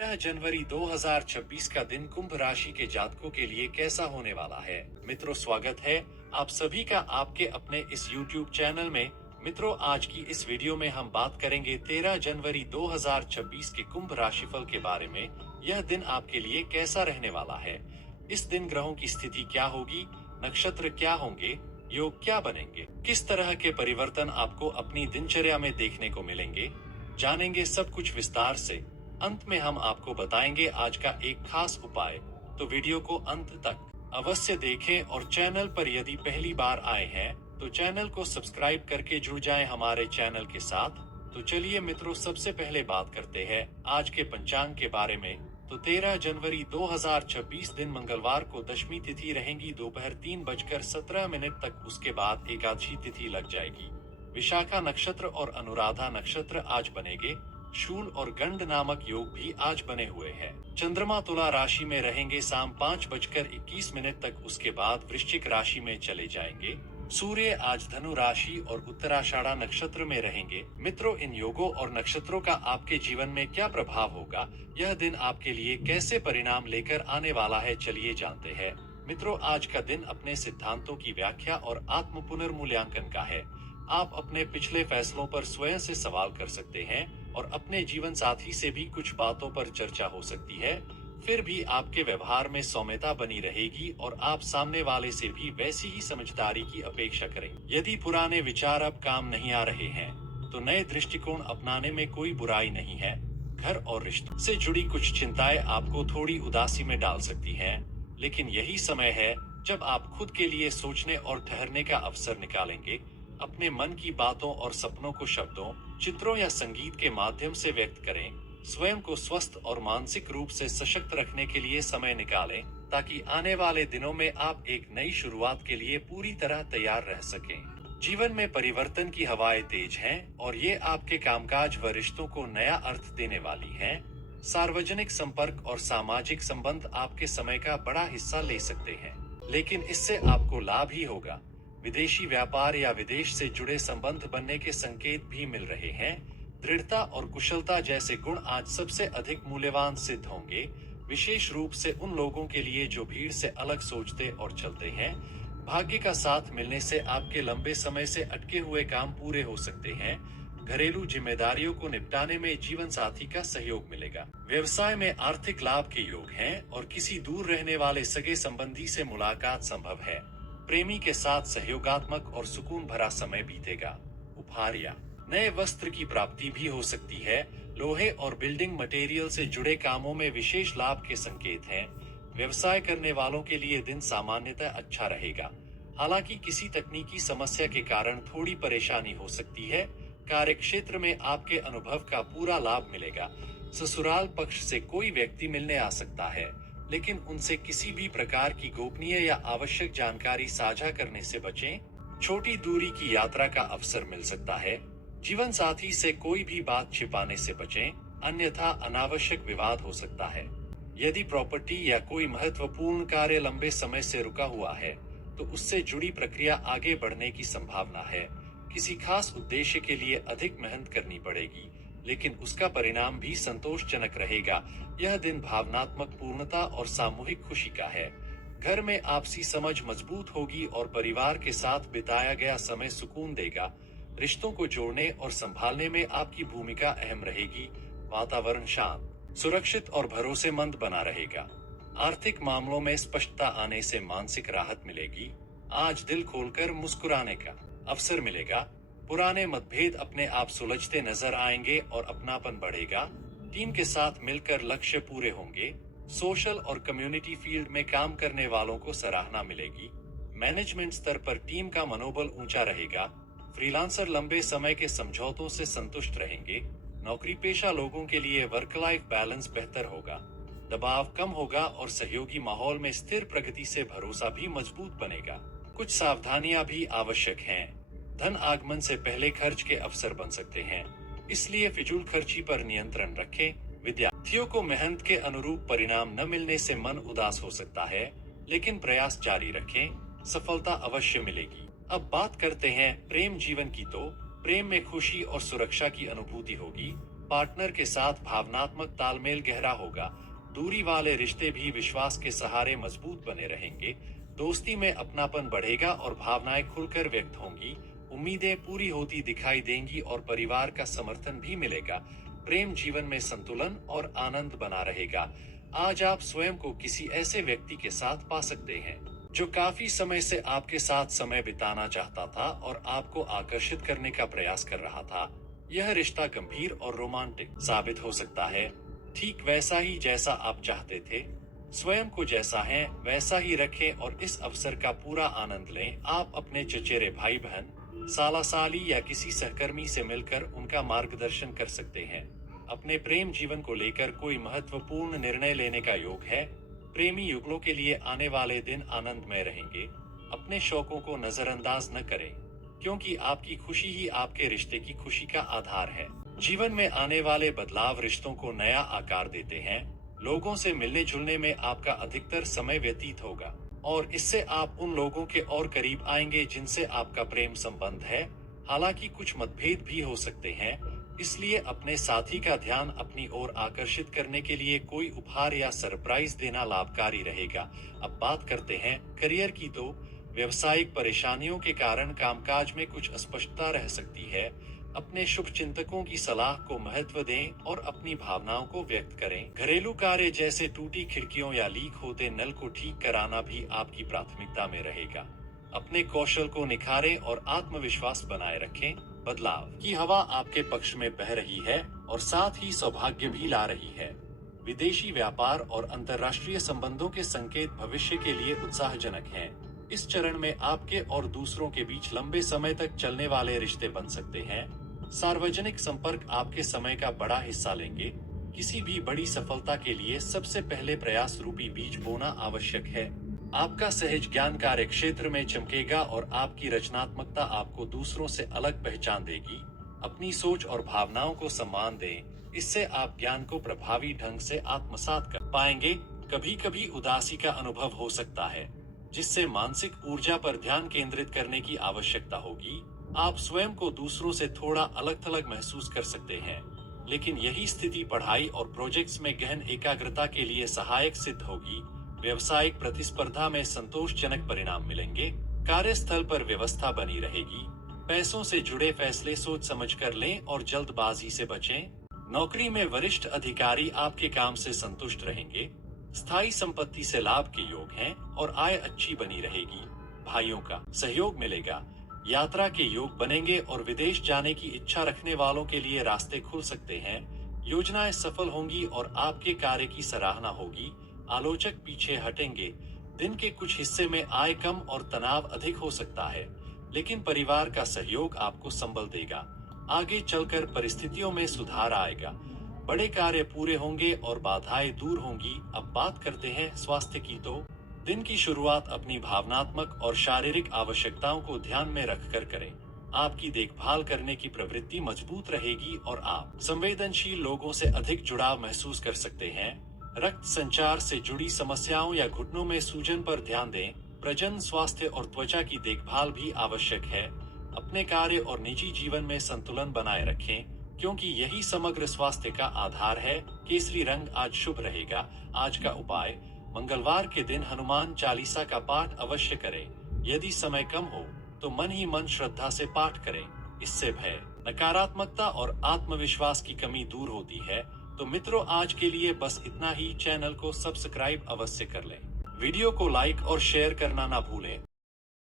जनवरी 2026 का दिन कुंभ राशि के जातकों के लिए कैसा होने वाला है। मित्रों, स्वागत है आप सभी का आपके अपने इस YouTube चैनल में। मित्रों, आज की इस वीडियो में हम बात करेंगे 13 जनवरी 2026 के कुंभ राशिफल के बारे में। यह दिन आपके लिए कैसा रहने वाला है, इस दिन ग्रहों की स्थिति क्या होगी, नक्षत्र क्या होंगे, योग क्या बनेंगे, किस तरह के परिवर्तन आपको अपनी दिनचर्या में देखने को मिलेंगे, जानेंगे सब कुछ विस्तार से। अंत में हम आपको बताएंगे आज का एक खास उपाय, तो वीडियो को अंत तक अवश्य देखें और चैनल पर यदि पहली बार आए हैं तो चैनल को सब्सक्राइब करके जुड़ जाएं हमारे चैनल के साथ। तो चलिए मित्रों, सबसे पहले बात करते हैं आज के पंचांग के बारे में। तो 13 जनवरी 2026 दिन मंगलवार को दशमी तिथि रहेगी दोपहर 3:17 तक। उसके बाद एकादशी तिथि लग जाएगी। विशाखा नक्षत्र और अनुराधा नक्षत्र आज बनेंगे। शूल और गंड नामक योग भी आज बने हुए हैं। चंद्रमा तुला राशि में रहेंगे शाम 5:21 तक। उसके बाद वृश्चिक राशि में चले जाएंगे। सूर्य आज धनु राशि और उत्तराषाढ़ा नक्षत्र में रहेंगे। मित्रों, इन योगों और नक्षत्रों का आपके जीवन में क्या प्रभाव होगा, यह दिन आपके लिए कैसे परिणाम लेकर आने वाला है, चलिए जानते हैं। मित्रों, आज का दिन अपने सिद्धांतों की व्याख्या और आत्म पुनर्मूल्यांकन का है। आप अपने पिछले फैसलों पर स्वयं से सवाल कर सकते हैं और अपने जीवन साथी से भी कुछ बातों पर चर्चा हो सकती है। फिर भी आपके व्यवहार में सौम्यता बनी रहेगी और आप सामने वाले से भी वैसी ही समझदारी की अपेक्षा करेंगे। यदि पुराने विचार अब काम नहीं आ रहे हैं तो नए दृष्टिकोण अपनाने में कोई बुराई नहीं है। घर और रिश्तों से जुड़ी कुछ चिंताएं आपको थोड़ी उदासी में डाल सकती हैं, लेकिन यही समय है जब आप खुद के लिए सोचने और ठहरने का अवसर निकालेंगे। अपने मन की बातों और सपनों को शब्दों, चित्रों या संगीत के माध्यम से व्यक्त करें। स्वयं को स्वस्थ और मानसिक रूप से सशक्त रखने के लिए समय निकालें, ताकि आने वाले दिनों में आप एक नई शुरुआत के लिए पूरी तरह तैयार रह सकें। जीवन में परिवर्तन की हवाएं तेज हैं और ये आपके कामकाज व रिश्तों को नया अर्थ देने वाली हैं। सार्वजनिक संपर्क और सामाजिक संबंध आपके समय का बड़ा हिस्सा ले सकते हैं, लेकिन इससे आपको लाभ ही होगा। विदेशी व्यापार या विदेश से जुड़े संबंध बनने के संकेत भी मिल रहे हैं। दृढ़ता और कुशलता जैसे गुण आज सबसे अधिक मूल्यवान सिद्ध होंगे, विशेष रूप से उन लोगों के लिए जो भीड़ से अलग सोचते और चलते हैं। भाग्य का साथ मिलने से आपके लंबे समय से अटके हुए काम पूरे हो सकते हैं। घरेलू जिम्मेदारियों को निपटाने में जीवन साथी का सहयोग मिलेगा। व्यवसाय में आर्थिक लाभ के योग हैं और किसी दूर रहने वाले सगे संबंधी से मुलाकात संभव है। प्रेमी के साथ सहयोगात्मक और सुकून भरा समय बीतेगा। उपहार या नए वस्त्र की प्राप्ति भी हो सकती है। लोहे और बिल्डिंग मटेरियल से जुड़े कामों में विशेष लाभ के संकेत हैं। व्यवसाय करने वालों के लिए दिन सामान्यतः अच्छा रहेगा, हालांकि किसी तकनीकी समस्या के कारण थोड़ी परेशानी हो सकती है। कार्य क्षेत्र में आपके अनुभव का पूरा लाभ मिलेगा। ससुराल पक्ष से कोई व्यक्ति मिलने आ सकता है, लेकिन उनसे किसी भी प्रकार की गोपनीय या आवश्यक जानकारी साझा करने से बचें। छोटी दूरी की यात्रा का अवसर मिल सकता है। जीवन साथी से कोई भी बात छिपाने से बचें, अन्यथा अनावश्यक विवाद हो सकता है। यदि प्रॉपर्टी या कोई महत्वपूर्ण कार्य लंबे समय से रुका हुआ है तो उससे जुड़ी प्रक्रिया आगे बढ़ने की संभावना है। किसी खास उद्देश्य के लिए अधिक मेहनत करनी पड़ेगी, लेकिन उसका परिणाम भी संतोषजनक रहेगा। यह दिन भावनात्मक पूर्णता और सामूहिक खुशी का है। घर में आपसी समझ मजबूत होगी और परिवार के साथ बिताया गया समय सुकून देगा। रिश्तों को जोड़ने और संभालने में आपकी भूमिका अहम रहेगी। वातावरण शांत, सुरक्षित और भरोसेमंद बना रहेगा। आर्थिक मामलों में स्पष्टता आने से मानसिक राहत मिलेगी। आज दिल खोलकर मुस्कुराने का अवसर मिलेगा। पुराने मतभेद अपने आप सुलझते नजर आएंगे और अपनापन बढ़ेगा। टीम के साथ मिलकर लक्ष्य पूरे होंगे। सोशल और कम्युनिटी फील्ड में काम करने वालों को सराहना मिलेगी। मैनेजमेंट स्तर पर टीम का मनोबल ऊंचा रहेगा। फ्रीलांसर लंबे समय के समझौतों से संतुष्ट रहेंगे। नौकरी पेशा लोगों के लिए वर्क लाइफ बैलेंस बेहतर होगा। दबाव कम होगा और सहयोगी माहौल में स्थिर प्रगति से भरोसा भी मजबूत बनेगा। कुछ सावधानियां भी आवश्यक हैं। धन आगमन से पहले खर्च के अवसर बन सकते हैं, इसलिए फिजूल खर्ची पर नियंत्रण रखें। विद्यार्थियों को मेहनत के अनुरूप परिणाम न मिलने से मन उदास हो सकता है, लेकिन प्रयास जारी रखें, सफलता अवश्य मिलेगी। अब बात करते हैं प्रेम जीवन की। तो प्रेम में खुशी और सुरक्षा की अनुभूति होगी। पार्टनर के साथ भावनात्मक तालमेल गहरा होगा। दूरी वाले रिश्ते भी विश्वास के सहारे मजबूत बने रहेंगे। दोस्ती में अपनापन बढ़ेगा और भावनाएं खुलकर व्यक्त होंगी। उम्मीदें पूरी होती दिखाई देंगी और परिवार का समर्थन भी मिलेगा। प्रेम जीवन में संतुलन और आनंद बना रहेगा। आज आप स्वयं को किसी ऐसे व्यक्ति के साथ पा सकते हैं जो काफी समय से आपके साथ समय बिताना चाहता था और आपको आकर्षित करने का प्रयास कर रहा था। यह रिश्ता गंभीर और रोमांटिक साबित हो सकता है, ठीक वैसा ही जैसा आप चाहते थे। स्वयं को जैसा है वैसा ही रखें और इस अवसर का पूरा आनंद लें। आप अपने चचेरे भाई बहन, साला साली या किसी सहकर्मी से मिलकर उनका मार्गदर्शन कर सकते हैं। अपने प्रेम जीवन को लेकर कोई महत्वपूर्ण निर्णय लेने का योग है। प्रेमी युगलों के लिए आने वाले दिन आनंदमय रहेंगे। अपने शौकों को नजरअंदाज न करें, क्योंकि आपकी खुशी ही आपके रिश्ते की खुशी का आधार है। जीवन में आने वाले बदलाव रिश्तों को नया आकार देते हैं। लोगों से मिलने जुलने में आपका अधिकतर समय व्यतीत होगा और इससे आप उन लोगों के और करीब आएंगे जिनसे आपका प्रेम संबंध है। हालांकि कुछ मतभेद भी हो सकते हैं, इसलिए अपने साथी का ध्यान अपनी ओर आकर्षित करने के लिए कोई उपहार या सरप्राइज देना लाभकारी रहेगा। अब बात करते हैं करियर की, तो व्यवसायिक परेशानियों के कारण कामकाज में कुछ अस्पष्टता रह सकती है। अपने शुभ चिंतकों की सलाह को महत्व दें और अपनी भावनाओं को व्यक्त करें। घरेलू कार्य जैसे टूटी खिड़कियों या लीक होते नल को ठीक कराना भी आपकी प्राथमिकता में रहेगा। अपने कौशल को निखारें और आत्मविश्वास बनाए रखें। बदलाव की हवा आपके पक्ष में बह रही है और साथ ही सौभाग्य भी ला रही है। विदेशी व्यापार और अंतर्राष्ट्रीय संबंधों के संकेत भविष्य के लिए उत्साहजनक हैं। इस चरण में आपके और दूसरों के बीच लंबे समय तक चलने वाले रिश्ते बन सकते हैं। सार्वजनिक संपर्क आपके समय का बड़ा हिस्सा लेंगे। किसी भी बड़ी सफलता के लिए सबसे पहले प्रयास रूपी बीज बोना आवश्यक है। आपका सहज ज्ञान कार्य क्षेत्र में चमकेगा और आपकी रचनात्मकता आपको दूसरों से अलग पहचान देगी। अपनी सोच और भावनाओं को सम्मान दें, इससे आप ज्ञान को प्रभावी ढंग से आत्मसात कर पाएंगे। कभी कभी उदासी का अनुभव हो सकता है, जिससे मानसिक ऊर्जा पर ध्यान केंद्रित करने की आवश्यकता होगी। आप स्वयं को दूसरों से थोड़ा अलग थलग महसूस कर सकते हैं, लेकिन यही स्थिति पढ़ाई और प्रोजेक्ट्स में गहन एकाग्रता के लिए सहायक सिद्ध होगी। व्यवसायिक प्रतिस्पर्धा में संतोषजनक परिणाम मिलेंगे। कार्यस्थल पर व्यवस्था बनी रहेगी। पैसों से जुड़े फैसले सोच समझ कर लें और जल्दबाजी से बचें। नौकरी में वरिष्ठ अधिकारी आपके काम से संतुष्ट रहेंगे। स्थायी संपत्ति से लाभ के योग हैं और आय अच्छी बनी रहेगी। भाइयों का सहयोग मिलेगा। यात्रा के योग बनेंगे और विदेश जाने की इच्छा रखने वालों के लिए रास्ते खुल सकते हैं। योजनाएं सफल होंगी और आपके कार्य की सराहना होगी। आलोचक पीछे हटेंगे। दिन के कुछ हिस्से में आय कम और तनाव अधिक हो सकता है, लेकिन परिवार का सहयोग आपको संबल देगा। आगे चलकर परिस्थितियों में सुधार आएगा। बड़े कार्य पूरे होंगे और बाधाएं दूर होंगी। अब बात करते हैं स्वास्थ्य की, तो दिन की शुरुआत अपनी भावनात्मक और शारीरिक आवश्यकताओं को ध्यान में रखकर करें। आपकी देखभाल करने की प्रवृत्ति मजबूत रहेगी और आप संवेदनशील लोगों से अधिक जुड़ाव महसूस कर सकते हैं। रक्त संचार से जुड़ी समस्याओं या घुटनों में सूजन पर ध्यान दें। प्रजनन स्वास्थ्य और त्वचा की देखभाल भी आवश्यक है। अपने कार्य और निजी जीवन में संतुलन बनाए रखें, क्योंकि यही समग्र स्वास्थ्य का आधार है। केसरी रंग आज शुभ रहेगा। आज का उपाय, मंगलवार के दिन हनुमान चालीसा का पाठ अवश्य करें। यदि समय कम हो तो मन ही मन श्रद्धा से पाठ करें। इससे भय, नकारात्मकता और आत्मविश्वास की कमी दूर होती है। तो मित्रों, आज के लिए बस इतना ही। चैनल को सब्सक्राइब अवश्य कर लें। वीडियो को लाइक और शेयर करना ना भूलें।